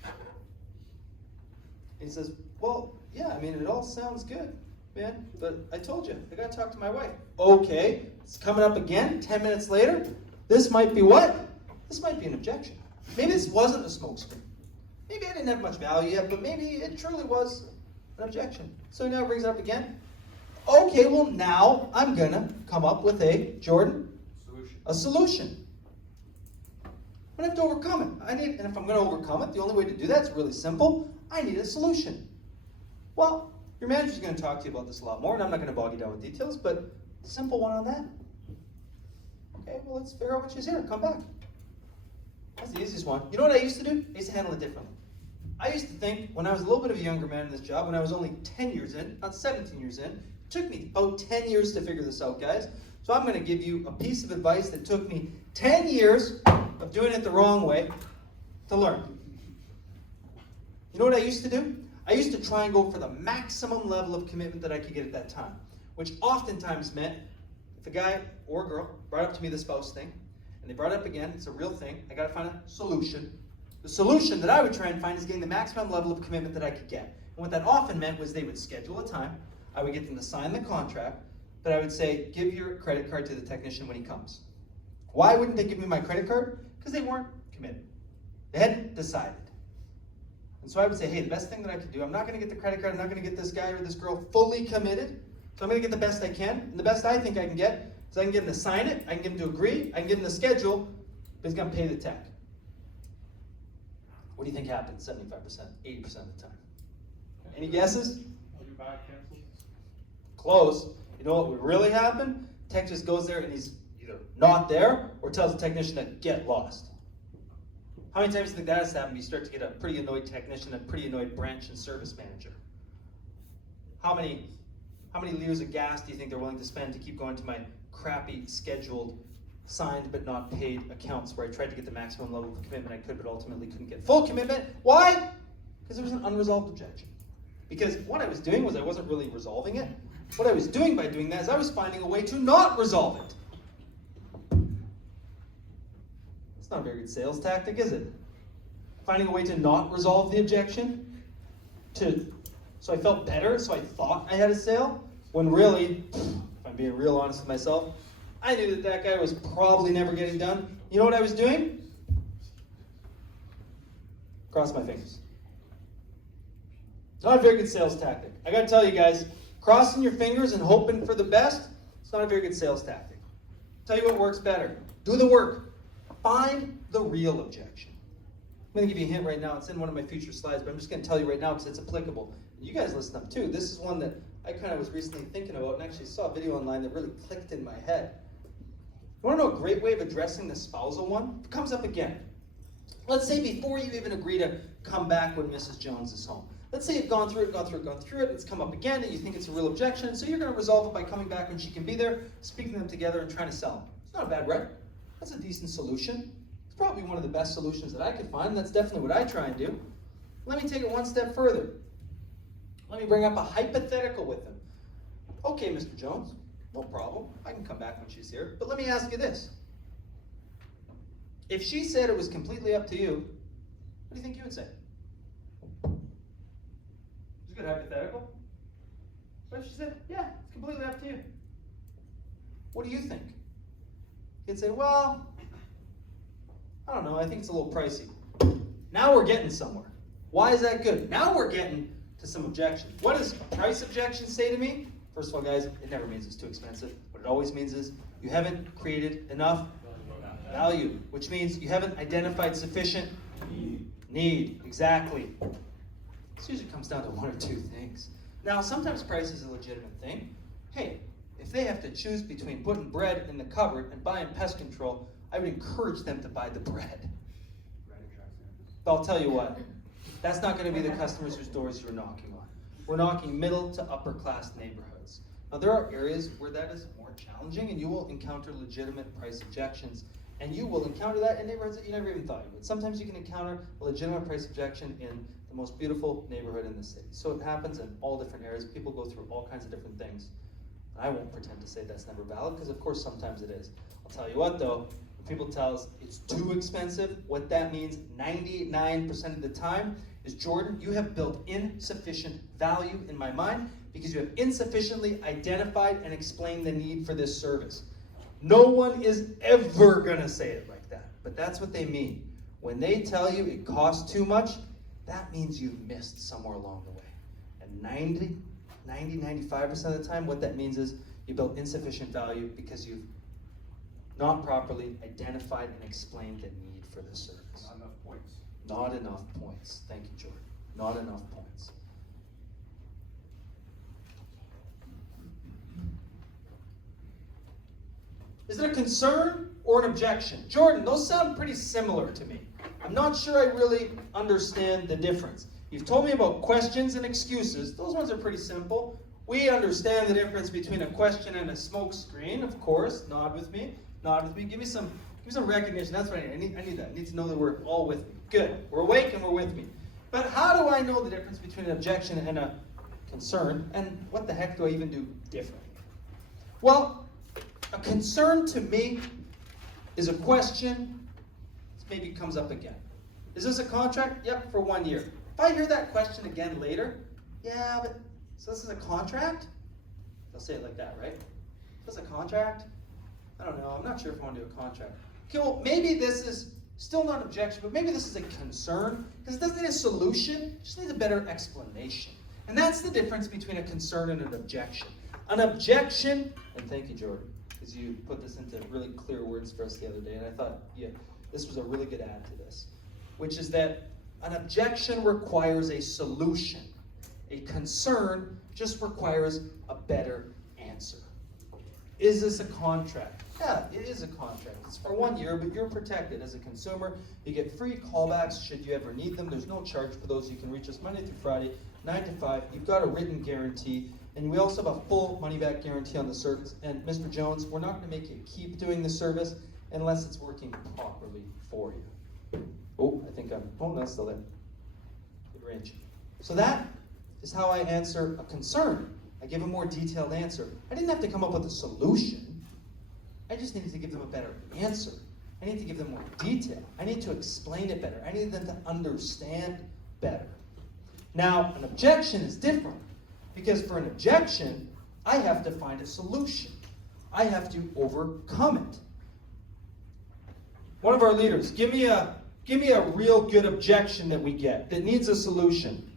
And he says, well, yeah, I mean, it all sounds good, man, but I told you, I gotta talk to my wife. Okay, it's coming up again, 10 minutes later. This might be what? This might be an objection. Maybe this wasn't a smokescreen. Maybe I didn't have much value yet, but maybe it truly was an objection. So now it brings it up again. Okay, well now I'm gonna come up with a solution. I'm gonna have to overcome it. And if I'm gonna overcome it, the only way to do that is really simple. I need a solution. Well, your manager's gonna talk to you about this a lot more, and I'm not gonna bog you down with details, but simple one on that. Okay, well let's figure out when she's here, come back. That's the easiest one. You know what I used to do? I used to handle it differently. I used to think, when I was a little bit of a younger man in this job, when I was only 10 years in, not 17 years in, it took me about 10 years to figure this out, guys. So I'm gonna give you a piece of advice that took me 10 years of doing it the wrong way to learn. You know what I used to do? I used to try and go for the maximum level of commitment that I could get at that time, which oftentimes meant if a guy or a girl brought up to me the spouse thing, and they brought it up again, it's a real thing, I gotta find a solution. The solution that I would try and find is getting the maximum level of commitment that I could get. And what that often meant was they would schedule a time, I would get them to sign the contract, but I would say, give your credit card to the technician when he comes. Why wouldn't they give me my credit card? Because they weren't committed. They hadn't decided. And so I would say, hey, the best thing that I could do, I'm not going to get the credit card, I'm not going to get this guy or this girl fully committed, so I'm going to get the best I can. And the best I think I can get is I can get him to sign it, I can get him to agree, I can get him to schedule, but he's going to pay the tech. What do you think happens 75%, 80% of the time? Any guesses? Close. You know what would really happen? Tech just goes there and he's either not there or tells the technician to get lost. How many times do you think that has happened? You start to get a pretty annoyed technician, a pretty annoyed branch and service manager. How many liters of gas do you think they're willing to spend to keep going to my crappy, scheduled, signed but not paid accounts where I tried to get the maximum level of commitment I could but ultimately couldn't get full commitment? Why? Because there was an unresolved objection. Because what I was doing was I wasn't really resolving it. What I was doing by doing that is I was finding a way to not resolve it. It's not a very good sales tactic, is it? Finding a way to not resolve the objection, so I felt better, so I thought I had a sale, when really, if I'm being real honest with myself, I knew that that guy was probably never getting done. You know what I was doing? Cross my fingers. Not a very good sales tactic. I gotta tell you guys, crossing your fingers and hoping for the best, it's not a very good sales tactic. Tell you what works better. Do the work. Find the real objection. I'm going to give you a hint right now. It's in one of my future slides, but I'm just going to tell you right now because it's applicable. You guys listen up too. This is one that I kind of was recently thinking about and actually saw a video online that really clicked in my head. You want to know a great way of addressing the spousal one? It comes up again. Let's say before you even agree to come back when Mrs. Jones is home. Let's say you've gone through it, it's come up again, and you think it's a real objection, so you're going to resolve it by coming back when she can be there, speaking them together, and trying to sell them. It's not a bad right? That's a decent solution. It's probably one of the best solutions that I could find. That's definitely what I try and do. Let me take it one step further. Let me bring up a hypothetical with them. Okay, Mr. Jones, no problem. I can come back when she's here. But let me ask you this. If she said it was completely up to you, what do you think you would say? It's a good hypothetical. What if she said, yeah, it's completely up to you? What do you think? You'd say, well, I don't know, I think it's a little pricey. Now we're getting somewhere. Why is that good? Now we're getting to some objections. What does a price objection say to me? First of all, guys, it never means it's too expensive. What it always means is you haven't created enough value, which means you haven't identified sufficient need. Exactly. This usually comes down to one or two things. Now, sometimes price is a legitimate thing. Hey, if they have to choose between putting bread in the cupboard and buying pest control, I would encourage them to buy the bread. But I'll tell you what, that's not going to be the customers whose doors you're knocking on. We're knocking middle to upper class neighborhoods. Now there are areas where that is more challenging, and you will encounter legitimate price objections, and you will encounter that in neighborhoods that you never even thought you would. Sometimes you can encounter a legitimate price objection in the most beautiful neighborhood in the city. So it happens in all different areas. People go through all kinds of different things. And I won't pretend to say that's never valid, because of course sometimes it is. I'll tell you what though, when people tell us it's too expensive, what that means 99% of the time is, Jordan, you have built insufficient value in my mind because you have insufficiently identified and explained the need for this service. No one is ever gonna say it like that, but that's what they mean. When they tell you it costs too much, that means you've missed somewhere along the way. And 95% of the time, what that means is you built insufficient value because you've not properly identified and explained the need for the service. Not enough points. Not enough points. Thank you, Jordan. Not enough points. Is it a concern or an objection? Jordan, those sound pretty similar to me. I'm not sure I really understand the difference. You've told me about questions and excuses. Those ones are pretty simple. We understand the difference between a question and a smoke screen, of course. Nod with me. Nod with me. Give me some recognition. That's what I need. I need that. I need to know that we're all with me. Good. We're awake and we're with me. But how do I know the difference between an objection and a concern? And what the heck do I even do differently? Well, a concern to me is a question that maybe comes up again. Is this a contract? Yep, for 1 year. If I hear that question again later, yeah, but so this is a contract? They'll say it like that, right? Is this a contract? I don't know. I'm not sure if I want to do a contract. Okay, well, maybe this is still not an objection, but maybe this is a concern, because it doesn't need a solution, it just needs a better explanation. And that's the difference between a concern and an objection. An objection, and thank you, Jordan, because you put this into really clear words for us the other day, and I thought, yeah, this was a really good add to this, which is that an objection requires a solution. A concern just requires a better answer. Is this a contract? Yeah, it is a contract. It's for 1 year, but you're protected as a consumer. You get free callbacks should you ever need them. There's no charge for those. You can reach us Monday through Friday, 9 to 5. You've got a written guarantee, and we also have a full money-back guarantee on the service. And Mr. Jones, we're not going to make you keep doing the service unless it's working properly for you. Oh, I think that's still there. Good range. So that is how I answer a concern. I give a more detailed answer. I didn't have to come up with a solution. I just needed to give them a better answer. I need to give them more detail. I need to explain it better. I need them to understand better. Now, an objection is different, because for an objection, I have to find a solution. I have to overcome it. One of our leaders, give me a real good objection that we get that needs a solution.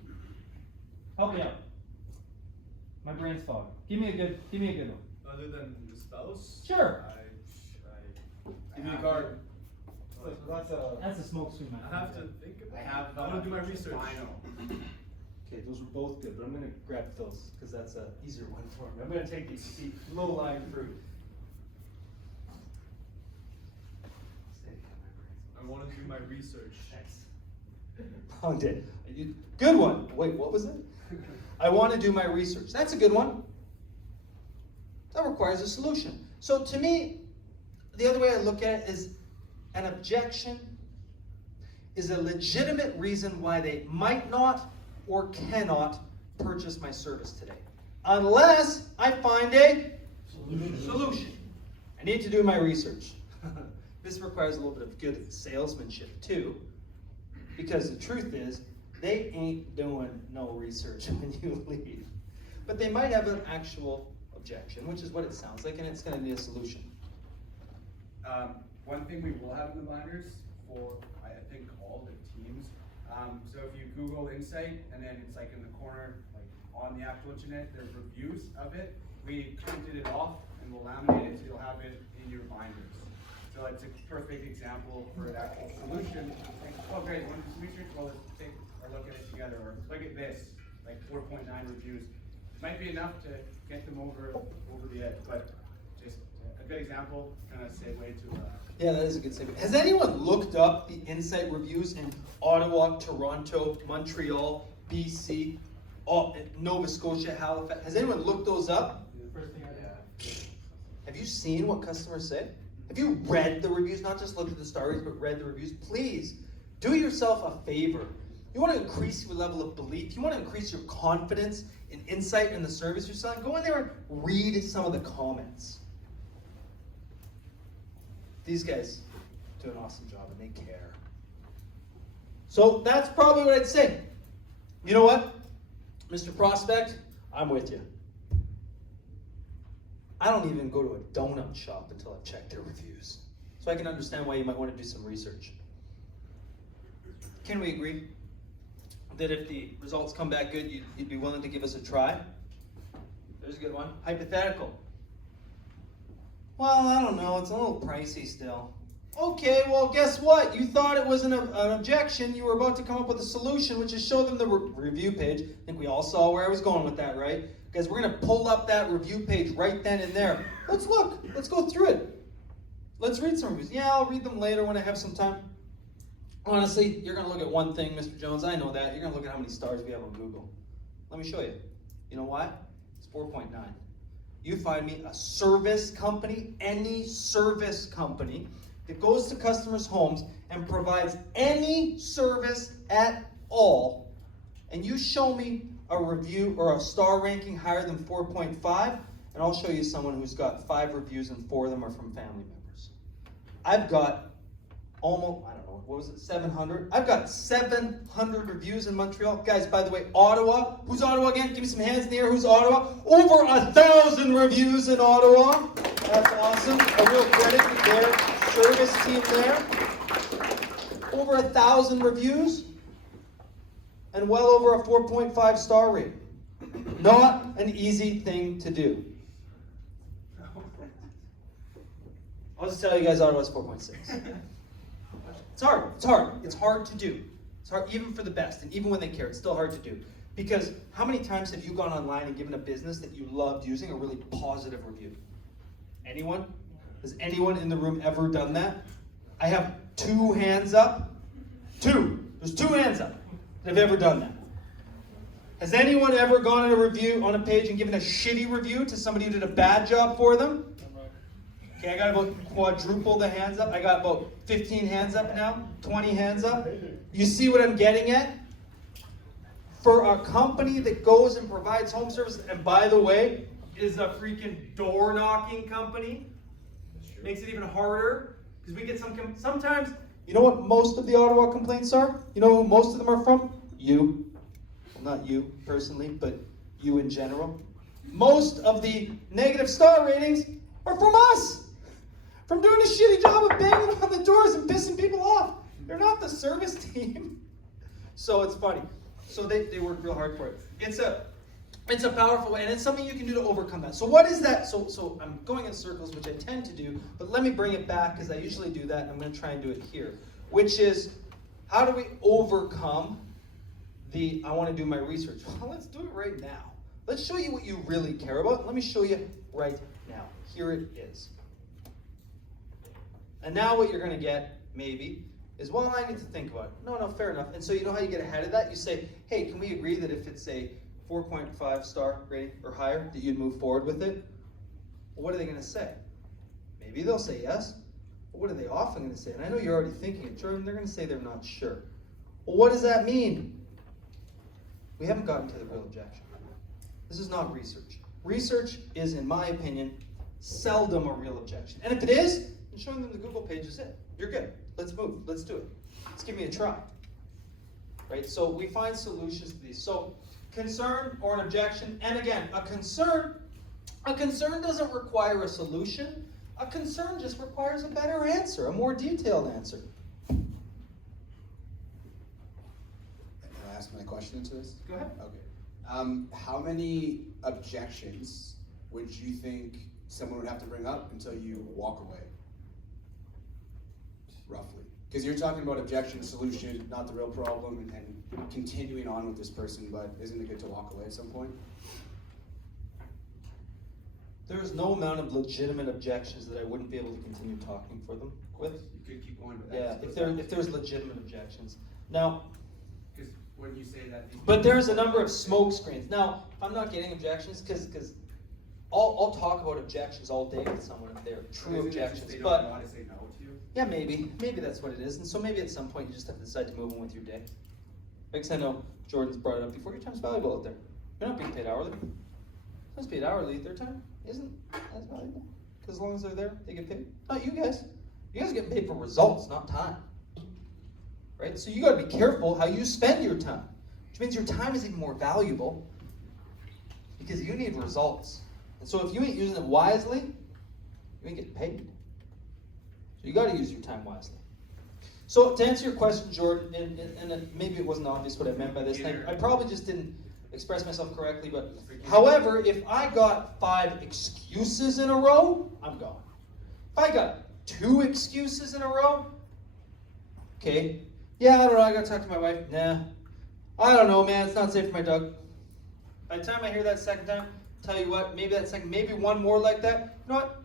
Help me out. My brain's fogging. Give me a good one. Other than the spouse? Sure. Give me a card. That's a smoke screen, man. I have to think about it. I want to do my research. Okay, those were both good, but I'm going to grab Phil's because that's an easier one for me. I'm going to take these low-lying fruit. I want to do my research. Wrong day. Good one. Wait, what was it? I want to do my research. That's a good one. That requires a solution. So to me, the other way I look at it is an objection is a legitimate reason why they might not or cannot purchase my service today, unless I find a solution. I need to do my research. This requires a little bit of good salesmanship too, because the truth is, they ain't doing no research when you leave. But they might have an actual objection, which is what it sounds like, and it's going to need a solution. One thing we will have in the binders for, I think, all the teams. So if you Google Insight, and then it's like in the corner, like on the actual internet, there's reviews of it. We printed it off and we'll laminate it so you'll have it in your binders. So it's a perfect example for an actual solution. Like, oh great, want to do some research? Well, let's take a look at it together. Or look at this, like 4.9 reviews. Might be enough to get them over the edge, but just a good example, kind of segue to. Yeah, that is a good segue. Has anyone looked up the Insight reviews in Ottawa, Toronto, Montreal, BC, Nova Scotia, Halifax? Has anyone looked those up? Have you seen what customers say? Have you read the reviews? Not just looked at the star ratings, but read the reviews? Please, do yourself a favor. You want to increase your level of belief. You want to increase your confidence and insight in the service you're selling. Go in there and read some of the comments. These guys do an awesome job and they care. So that's probably what I'd say. You know what, Mr. Prospect, I'm with you. I don't even go to a donut shop until I've checked their reviews. So I can understand why you might want to do some research. Can we agree that if the results come back good, you'd be willing to give us a try? There's a good one. Hypothetical. Well, I don't know. It's a little pricey still. Okay, well, guess what? You thought it was an objection. You were about to come up with a solution, which is show them the review page. I think we all saw where I was going with that, right? Guys, we're going to pull up that review page right then and there. Let's look. Let's go through it. Let's read some reviews. Yeah, I'll read them later when I have some time. Honestly, you're going to look at one thing, Mr. Jones. I know that. You're going to look at how many stars we have on Google. Let me show you. You know why? It's 4.9. You find me a service company, any service company, that goes to customers' homes and provides any service at all, and you show me a review or a star ranking higher than 4.5, and I'll show you someone who's got 5 reviews and 4 of them are from family members. I've got almost, I don't know, what was it, 700? I've got 700 reviews in Montreal. Guys, by the way, Ottawa. Who's Ottawa again? Give me some hands in the air. Who's Ottawa? Over 1,000 reviews in Ottawa. That's awesome. A real credit to their service team there. Over 1,000 reviews and well over a 4.5 star rating. Not an easy thing to do. I'll just tell you guys, Ottawa's 4.6. It's hard. It's hard. It's hard to do. It's hard even for the best, and even when they care, it's still hard to do. Because how many times have you gone online and given a business that you loved using a really positive review? Anyone? Has anyone in the room ever done that? I have 2 hands up. 2. There's 2 hands up that have ever done that. Has anyone ever gone on a review on a page and given a shitty review to somebody who did a bad job for them? Okay, I got about quadruple the hands up. I got about 15 hands up now, 20 hands up. You see what I'm getting at? For a company that goes and provides home services, and by the way, is a freaking door knocking company, makes it even harder, because we get sometimes, you know what most of the Ottawa complaints are? You know who most of them are from? You. Well, not you personally, but you in general. Most of the negative star ratings are from us. From doing a shitty job of banging on the doors and pissing people off. They're not the service team. So it's funny. So they work real hard for it. It's a powerful way, and it's something you can do to overcome that. So what is that? So I'm going in circles, which I tend to do, but let me bring it back, because I usually do that, and I'm going to try and do it here. Which is, how do we overcome the, I want to do my research? Well, let's do it right now. Let's show you what you really care about. Let me show you right now. Here it is. And now what you're going to get, maybe, is, well, I need to think about it. No, fair enough. And so you know how you get ahead of that? You say, hey, can we agree that if it's a 4.5 star rating or higher, that you'd move forward with it? Well, what are they going to say? Maybe they'll say yes. But what are they often going to say? And I know you're already thinking it, Jordan. They're going to say they're not sure. Well, what does that mean? We haven't gotten to the real objection. This is not research. Research is, in my opinion, seldom a real objection. And if it is, then showing them the Google page is it. You're good. Let's move. Let's do it. Let's give me a try. Right? So we find solutions to these. So concern or an objection, and again, a concern doesn't require a solution. A concern just requires a better answer, a more detailed answer. Can I ask my question into this? Go ahead. Okay. How many objections would you think someone would have to bring up until you walk away? Roughly. Because you're talking about objection, solution, not the real problem, and continuing on with this person, but isn't it good to walk away at some point? There's no amount of legitimate objections that I wouldn't be able to continue talking for them with. You could keep going with that. Yeah, if there's legitimate objections. Now, Because when you say that, but there's a number of smoke screens. Now, if I'm not getting objections, because I'll talk about objections all day with someone if they're true Isn't it just objections, they don't but want to say no to you? yeah, maybe that's what it is. And so maybe at some point you just have to decide to move on with your day. Because I know Jordan's brought it up before, your time's valuable out there. You're not being paid hourly. Someone's paid hourly, their time isn't as valuable. Because as long as they're there, they get paid. Not you guys. You guys get paid for results, not time. Right? So you gotta be careful how you spend your time. Which means your time is even more valuable because you need results. And so if you ain't using it wisely, you ain't getting paid. So you gotta use your time wisely. So to answer your question, Jordan, and maybe it wasn't obvious what I meant by this. I probably just didn't express myself correctly, but however, if I got 5 excuses in a row, I'm gone. If I got 2 excuses in a row, okay, yeah, I don't know, I gotta talk to my wife. Nah, I don't know, man, it's not safe for my dog. By the time I hear that second time, tell you what, maybe one more like that. You know what?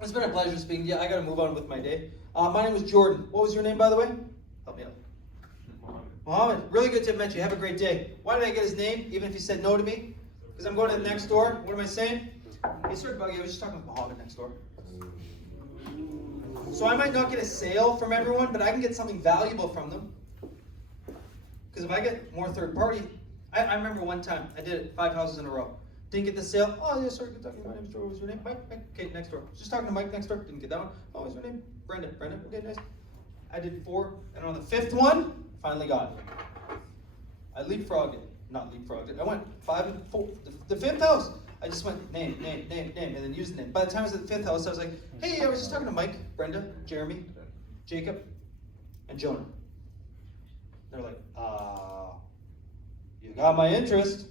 It's been a pleasure speaking to you. I gotta move on with my day. My name was Jordan. What was your name, by the way? Help me out. Mohammed. Really good to have met you. Have a great day. Why did I get his name, even if he said no to me? Because I'm going to the next door. What am I saying? Hey, sorry, Buggy. I was just talking with Mohammed next door. So I might not get a sale from everyone, but I can get something valuable from them. Because if I get more third party, I remember one time I did it 5 houses in a row. Didn't get the sale. Oh, yeah, sorry, good talking. My name's Jordan. What was your name? Mike? Okay, next door. Just talking to Mike next door. Didn't get that one. Oh, what's your name? Brenda. Okay, nice. I did 4, and on the 5th one, finally got it. I leapfrogged it. Not leapfrogged it. I went 5 and 4. The 5th house, I just went name, and then used the name. By the time I was at the 5th house, I was like, hey, I was just talking to Mike, Brenda, Jeremy, Jacob, and Jonah. They're like, you got my interest.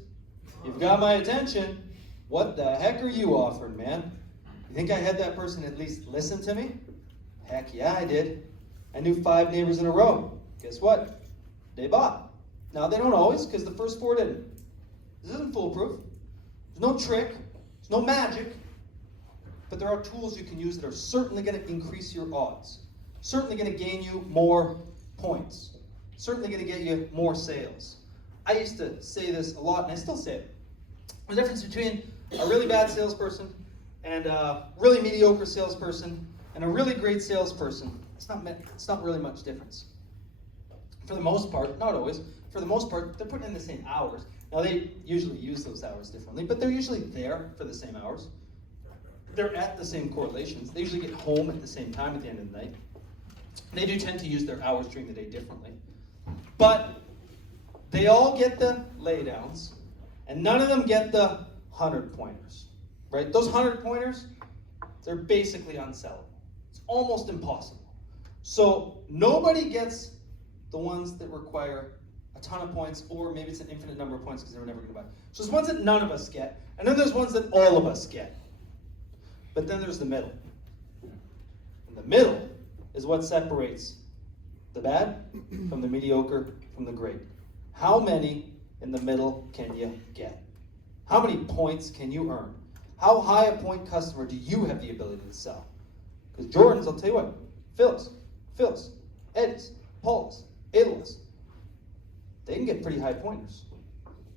You've got my attention. What the heck are you offering, man? You think I had that person at least listen to me? Heck yeah, I did. I knew 5 neighbors in a row. Guess what? They bought. Now, they don't always, because the first 4 didn't. This isn't foolproof. There's no trick. There's no magic. But there are tools you can use that are certainly going to increase your odds. Certainly going to gain you more points. Certainly going to get you more sales. I used to say this a lot, and I still say it. The difference between a really bad salesperson and a really mediocre salesperson and a really great salesperson, it's not really much difference. For the most part, not always, for the most part, they're putting in the same hours. Now, they usually use those hours differently, but they're usually there for the same hours. They're at the same correlations. They usually get home at the same time at the end of the night. They do tend to use their hours during the day differently. But they all get the laydowns, and none of them get the 100-pointers, right? Those 100-pointers, they're basically unsellable. It's almost impossible. So nobody gets the ones that require a ton of points, or maybe it's an infinite number of points because they were never going to buy. So there's ones that none of us get, and then there's ones that all of us get. But then there's the middle. And the middle is what separates the bad from the mediocre from the great. How many in the middle can you get? How many points can you earn? How high a point customer do you have the ability to sell? Because Jordan's, I'll tell you what, Phil's, Eddie's, Paul's, Ayla's, they can get pretty high pointers.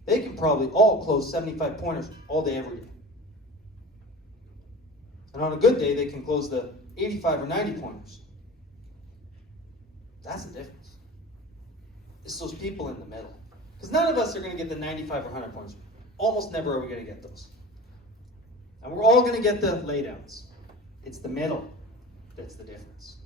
They can probably all close 75 pointers all day, every day. And on a good day, they can close the 85 or 90 pointers. That's the difference. It's those people in the middle. Because none of us are going to get the 95 or 100 points. Almost never are we going to get those. And we're all going to get the laydowns. It's the middle that's the difference.